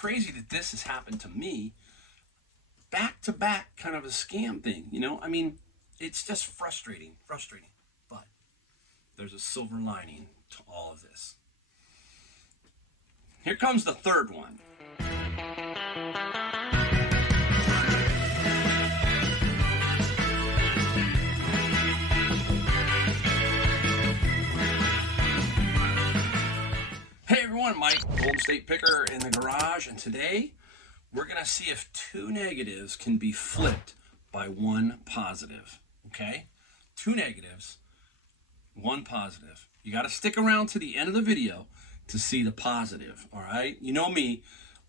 crazy that this has happened to me. Back to back kind of a scam thing, you know? I mean, it's just frustrating. But there's a silver lining to all of this. Here comes the third one. Hey everyone, Mike, Golden State Picker in the garage, and today we're going to see if two negatives can be flipped by one positive, okay? Two negatives, one positive. You got to stick around to the end of the video to see the positive, all right? You know me,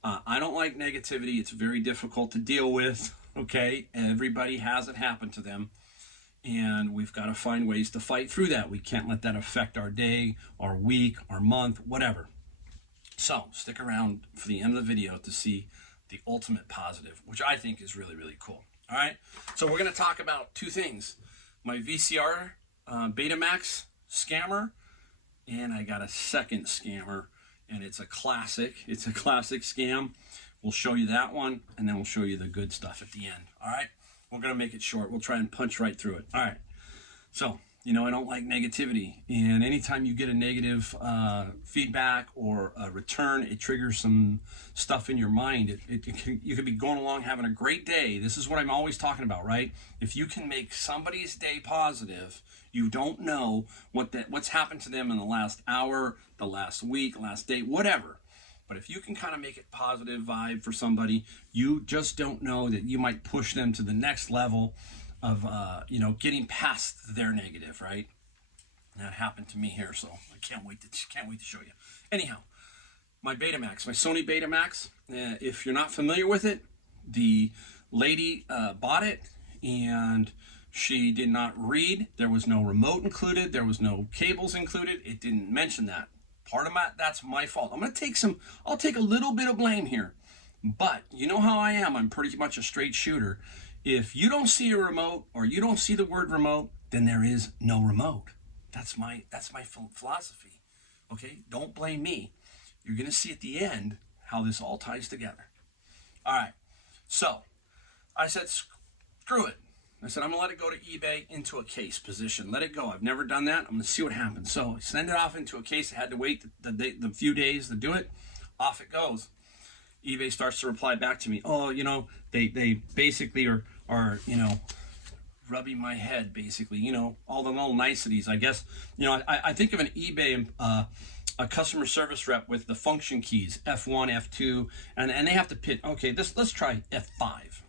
I don't like negativity. It's very difficult to deal with, okay? Everybody has it happen to them, and we've got to find ways to fight through that. We can't let that affect our day, our week, our month, whatever. So stick around for the end of the video to see the ultimate positive, which I think is really, really cool. All right, so we're going to talk about two things. My VCR Betamax scammer, and I got a second scammer, and it's a classic. It's a classic scam. We'll show you that one, and then we'll show you the good stuff at the end. All right, we're going to make it short. We'll try and punch right through it. All right, so you know I don't like negativity, and anytime you get a negative feedback or a return, it triggers some stuff in your mind. You could be going along having a great day. This is what I'm always talking about, right? If you can make somebody's day positive, you don't know what's happened to them in the last hour, the last week, last day, whatever. But if you can kind of make it positive vibe for somebody, you just don't know that you might push them to the next level of getting past their negative, right? And that happened to me here, so I can't wait to show you. Anyhow, my Betamax, my Sony Betamax. If you're not familiar with it, the lady bought it and she did not read. There was no remote included. There was no cables included. It didn't mention that. That's my fault. I'll take a little bit of blame here, but you know how I am. I'm pretty much a straight shooter. If you don't see a remote or you don't see the word remote, then there is no remote. That's my philosophy. Okay, don't blame me. You're going to see at the end how this all ties together. All right, so I said, screw it. I said, I'm going to let it go to eBay into a case position. Let it go. I've never done that. I'm going to see what happens. So I send it off into a case. I had to wait the few days to do it. Off it goes. eBay starts to reply back to me. Oh, you know, they basically are rubbing my head, basically, you know, all the little niceties. I guess, you know, I think of an eBay, a customer service rep with the function keys, F1, F2, and they have to pick, okay, let's try F5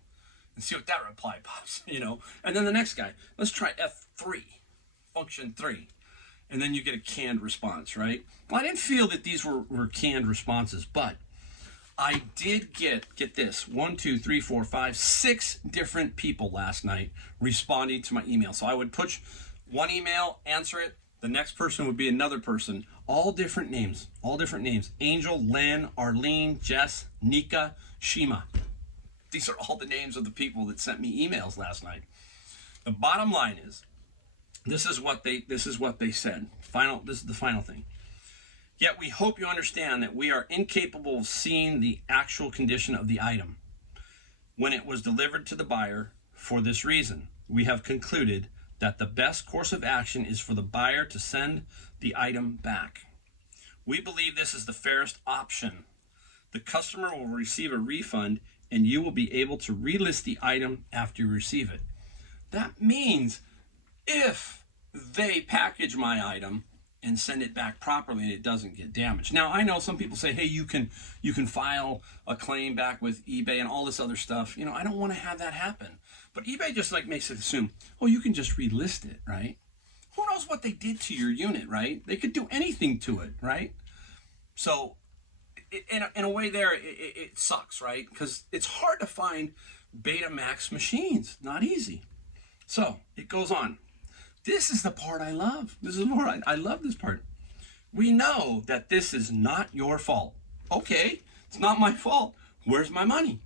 and see what that reply pops, you know. And then the next guy, let's try F3, function 3. And then you get a canned response, right? Well, I didn't feel that these were canned responses, but I did get this, 1, 2, 3, 4, 5, 6 different people last night responding to my email. So I would push one email, answer it. The next person would be another person, all different names. Angel, Len, Arlene, Jess, Nika, Shima. These are all the names of the people that sent me emails last night. The bottom line is, this is what they said. This is the final thing. Yet we hope you understand that we are incapable of seeing the actual condition of the item when it was delivered to the buyer. For this reason, we have concluded that the best course of action is for the buyer to send the item back. We believe this is the fairest option. The customer will receive a refund and you will be able to relist the item after you receive it. That means if they package my item and send it back properly and it doesn't get damaged. Now, I know some people say, hey, you can file a claim back with eBay and all this other stuff. You know, I don't want to have that happen. But eBay just like makes it assume, oh, you can just relist it, right? Who knows what they did to your unit, right? They could do anything to it, right? So in a way there, it sucks, right? Because it's hard to find Betamax machines. Not easy. So it goes on. This is the part I love. I love this part. We know that this is not your fault. Okay, it's not my fault. Where's my money?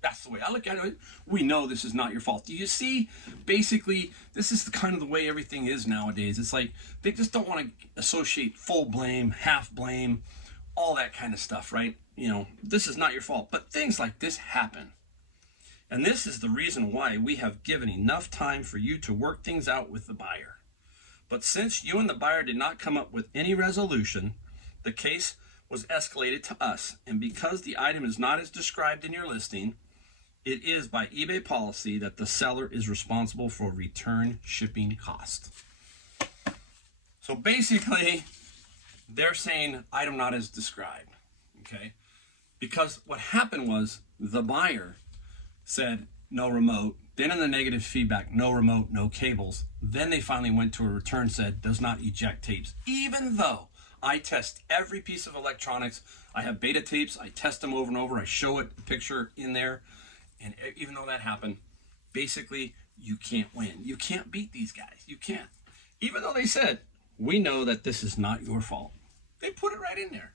That's the way I look at it. We know this is not your fault. Do you see? Basically, this is kind of the way everything is nowadays. It's like they just don't want to associate full blame, half blame, all that kind of stuff, right? this is not your fault. But things like this happen. And this is the reason why we have given enough time for you to work things out with the buyer. But since you and the buyer did not come up with any resolution, the case was escalated to us. And because the item is not as described in your listing, it is by eBay policy that the seller is responsible for return shipping costs. So basically, they're saying item not as described, okay? Because what happened was the buyer said no remote, then in the negative feedback, no remote, no cables. Then they finally went to a return, said does not eject tapes. Even though I test every piece of electronics, I have beta tapes, I test them over and over, I show it, the picture in there, and even though that happened, basically you can't win. You can't beat these guys, you can't. Even though they said, we know that this is not your fault. They put it right in there,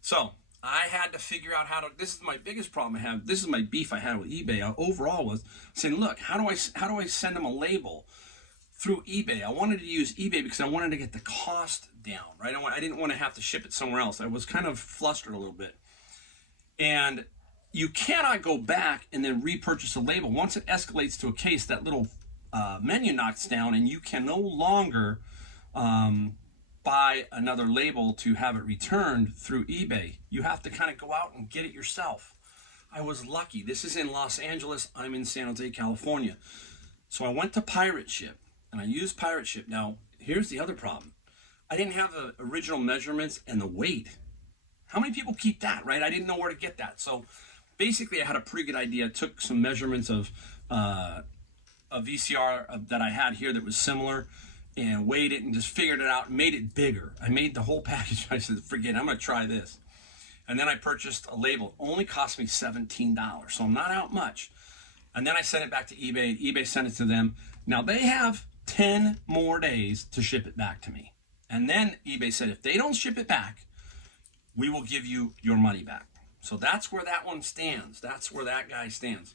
So I had to figure out how to, this is my biggest problem I have, this is my beef I had with eBay overall, was saying, look, how do I send them a label through eBay? I wanted to use eBay because I wanted to get the cost down, right? I didn't want to have to ship it somewhere else. I was kind of flustered a little bit. And you cannot go back and then repurchase a label. Once it escalates to a case, that little menu knocks down and you can no longer buy another label to have it returned through eBay. You have to kind of go out and get it yourself. I was lucky. This is in Los Angeles. I'm in San Jose, California. So I went to Pirate Ship and I used Pirate Ship. Now, here's the other problem. I didn't have the original measurements and the weight. How many people keep that, right? I didn't know where to get that. So basically I had a pretty good idea. I took some measurements of a VCR that I had here that was similar and weighed it and just figured it out and made it bigger. I made the whole package. I said, forget it, I'm going to try this. And then I purchased a label. It only cost me $17, so I'm not out much. And then I sent it back to eBay. eBay sent it to them. Now they have 10 more days to ship it back to me. And then eBay said, if they don't ship it back, we will give you your money back. So that's where that one stands. That's where that guy stands.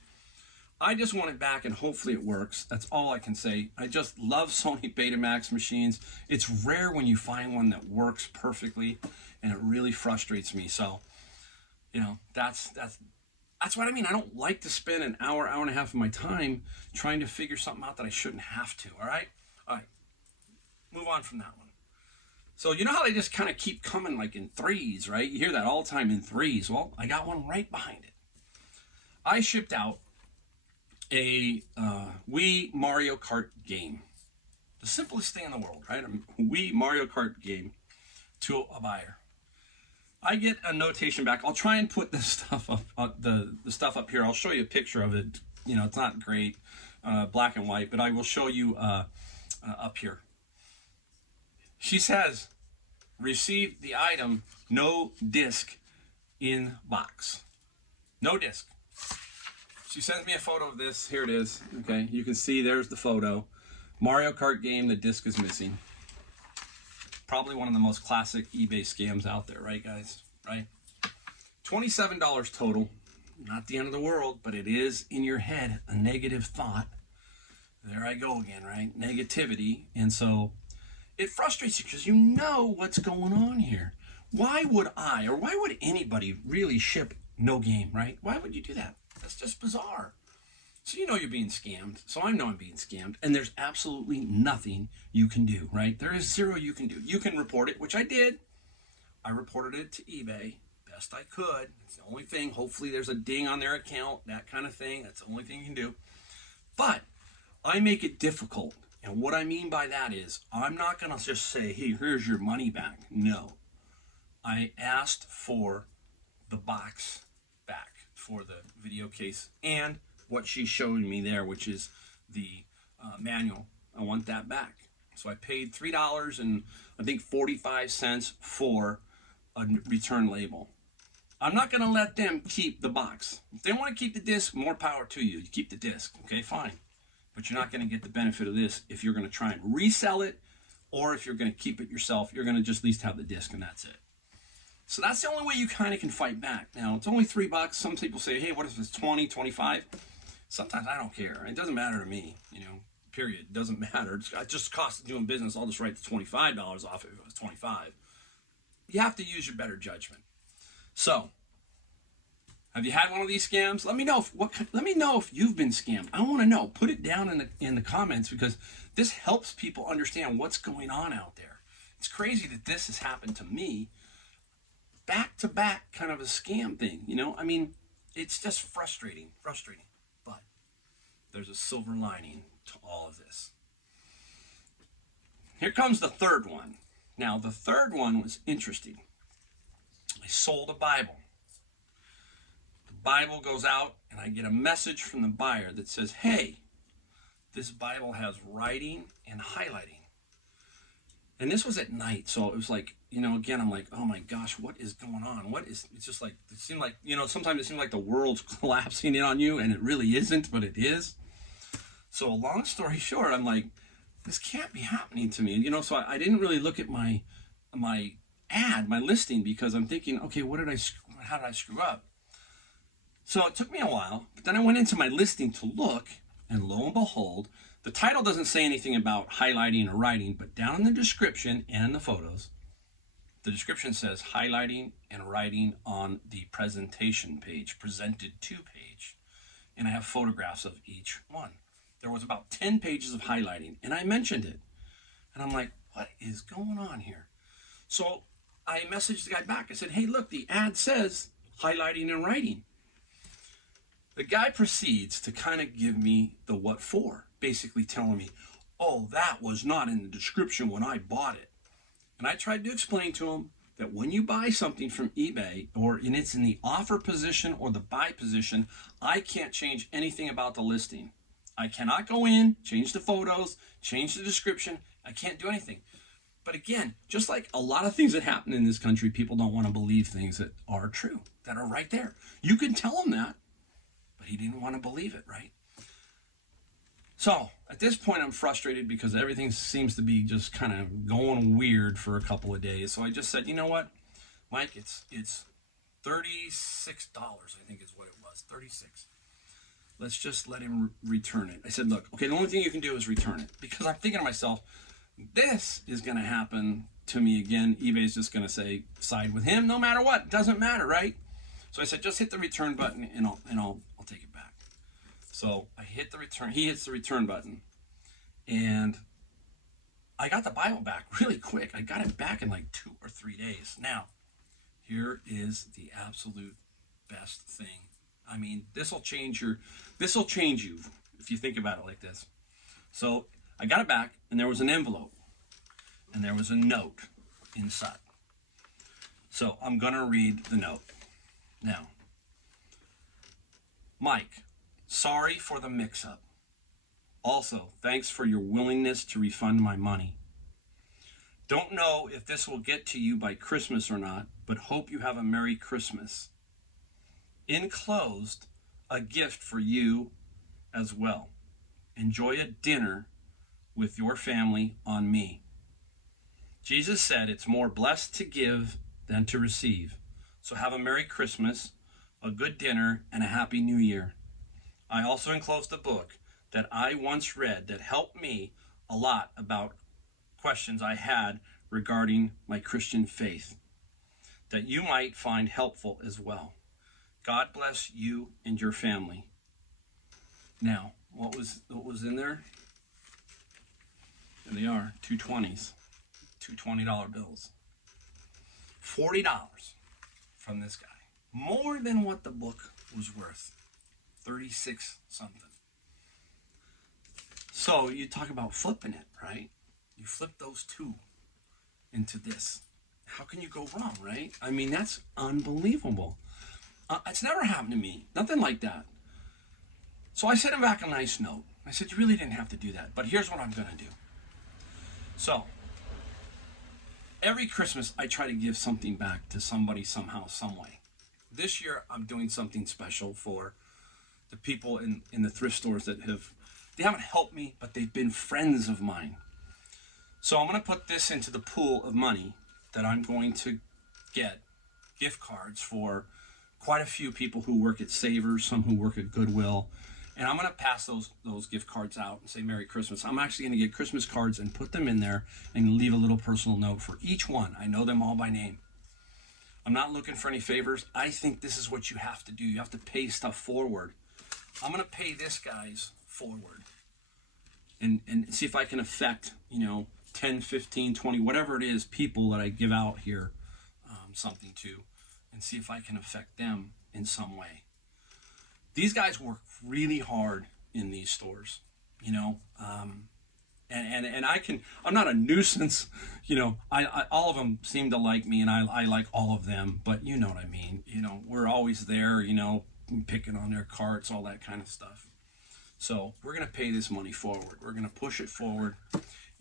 I just want it back and hopefully it works. That's all I can say. I just love Sony Betamax machines. It's rare when you find one that works perfectly, and it really frustrates me. So, that's what I mean. I don't like to spend an hour and a half of my time trying to figure something out that I shouldn't have to, all right? All right, move on from that one. So you know how they just kind of keep coming like in threes, right? You hear that all the time, in threes. Well, I got one right behind it. I shipped out a Wii Mario Kart game. The simplest thing in the world, right? A Wii Mario Kart game to a buyer. I get a notation back. I'll try and put this stuff up, the stuff up here. I'll show you a picture of it. It's not great, black and white, but I will show you up here. She says, received the item, no disc in box. No disc. She sends me a photo of this. Here it is. Okay, you can see there's the photo. Mario Kart game, the disc is missing. Probably one of the most classic eBay scams out there, right, guys? Right? $27 total. Not the end of the world, but it is in your head a negative thought. There I go again, right? Negativity. And so it frustrates you because you know what's going on here. Why would I, or why would anybody really ship no game, right? Why would you do that? That's just bizarre. So you're being scammed. So I know I'm being scammed. And there's absolutely nothing you can do, right? There is zero you can do. You can report it, which I did. I reported it to eBay best I could. It's the only thing. Hopefully there's a ding on their account, that kind of thing. That's the only thing you can do. But I make it difficult. And what I mean by that is I'm not going to just say, hey, here's your money back. No. I asked for the box back for the video case and what she showed me there, which is the manual. I want that back. So I paid $3 and I think 45 cents for a return label. I'm not going to let them keep the box. If they want to keep the disc, more power to you. You keep the disc. Okay, fine. But you're not going to get the benefit of this if you're going to try and resell it, or if you're going to keep it yourself, you're going to just at least have the disc and that's it. So that's the only way you kind of can fight back. Now, it's only $3. Some people say, hey, what if it's 20, 25? Sometimes I don't care. It doesn't matter to me, period. It doesn't matter. It just costs doing business. I'll just write the $25 off if it was 25. You have to use your better judgment. So, have you had one of these scams? Let me know if you've been scammed. I want to know. Put it down in the comments, because this helps people understand what's going on out there. It's crazy that this has happened to me. Back to back kind of a scam thing, you know? I mean, it's just frustrating. But there's a silver lining to all of this. Here comes the third one. Now, the third one was interesting. I sold a Bible. The Bible goes out, and I get a message from the buyer that says, hey, this Bible has writing and highlighting. And this was at night, so it was like, you know, again, I'm like, oh my gosh, what is going on? It's just like, it seemed like, you know, sometimes it seems like the world's collapsing in on you, and it really isn't, but it is. So long story short, I'm like, this can't be happening to me. You know, so I didn't really look at my ad, my listing, because I'm thinking, okay, how did I screw up? So it took me a while, but then I went into my listing to look, and lo and behold, the title doesn't say anything about highlighting or writing, but down in the description and in the photos, the description says highlighting and writing on the presentation page, presented to page. And I have photographs of each one. There was about 10 pages of highlighting, and I mentioned it. And I'm like, what is going on here? So I messaged the guy back. I said, hey, look, the ad says highlighting and writing. The guy proceeds to kind of give me the what for, basically telling me, oh, that was not in the description when I bought it. And I tried to explain to him that when you buy something from eBay, and it's in the offer position or the buy position, I can't change anything about the listing. I cannot go in, change the photos, change the description. I can't do anything. But again, just like a lot of things that happen in this country, people don't want to believe things that are true, that are right there. You can tell him that, but he didn't want to believe it, right? So at this point, I'm frustrated because everything seems to be just kind of going weird for a couple of days. So I just said, you know what, Mike, it's $36, I think is what it was, 36. Let's just let him return it. I said, look, okay, the only thing you can do is return it, because I'm thinking to myself, this is going to happen to me again. eBay's just going to say side with him no matter what. It doesn't matter, right? So I said, just hit the return button and I'll take it back. So I hit the return. He hits the return button, and I got the Bible back really quick. I got it back in like 2 or 3 days. Now, here is the absolute best thing. I mean, this will change you if you think about it like this. So I got it back, and there was an envelope, and there was a note inside. So I'm going to read the note. Now, Mike, sorry for the mix-up. Also, thanks for your willingness to refund my money. Don't know if this will get to you by Christmas or not, but hope you have a Merry Christmas. Enclosed, a gift for you as well. Enjoy a dinner with your family on me. Jesus said it's more blessed to give than to receive. So have a Merry Christmas, a good dinner, and a Happy New Year. I also enclosed a book that I once read that helped me a lot about questions I had regarding my Christian faith, that you might find helpful as well. God bless you and your family. Now, what was in there? There they are, two 20s, two $20 bills. $40 from this guy. More than what the book was worth. 36 something. So you talk about flipping it, right? You flip those two into this. How can you go wrong, right? I mean, that's unbelievable. It's never happened to me. Nothing like that. So I sent him back a nice note. I said, you really didn't have to do that, but here's what I'm going to do. So every Christmas, I try to give something back to somebody somehow, some way. This year, I'm doing something special for the people in the thrift stores that they haven't helped me, but they've been friends of mine. So I'm going to put this into the pool of money that I'm going to get gift cards for quite a few people who work at Savers, some who work at Goodwill. And I'm going to pass those gift cards out and say Merry Christmas. I'm actually going to get Christmas cards and put them in there and leave a little personal note for each one. I know them all by name. I'm not looking for any favors. I think this is what you have to do. You have to pay stuff forward. I'm going to pay this guy's forward and see if I can affect, 10, 15, 20, whatever it is, people that I give out here something to, and see if I can affect them in some way. These guys work really hard in these stores, and I'm not a nuisance, I all of them seem to like me, and I like all of them, but you know what I mean. We're always there, picking on their carts, all that kind of stuff. So we're going to pay this money forward. We're going to push it forward,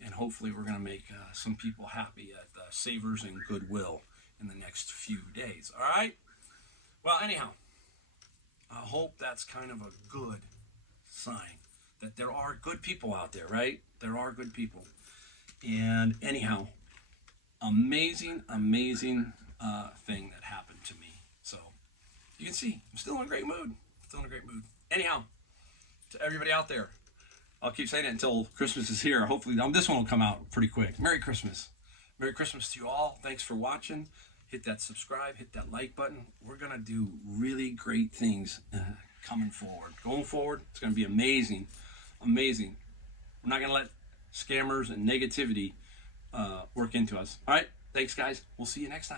and hopefully we're going to make some people happy at Savers and Goodwill in the next few days. All right? Well, anyhow, I hope that's kind of a good sign that there are good people out there, right? There are good people. And anyhow, amazing thing that happened to me. So you can see I'm still in a great mood. Anyhow, to everybody out there, I'll keep saying it until Christmas is here. Hopefully this one will come out pretty quick. Merry Christmas. Merry Christmas to you all. Thanks for watching. Hit that subscribe, hit that like button. We're going to do really great things going forward. It's going to be amazing. We're not going to let scammers and negativity work into us. All right. Thanks, guys. We'll see you next time.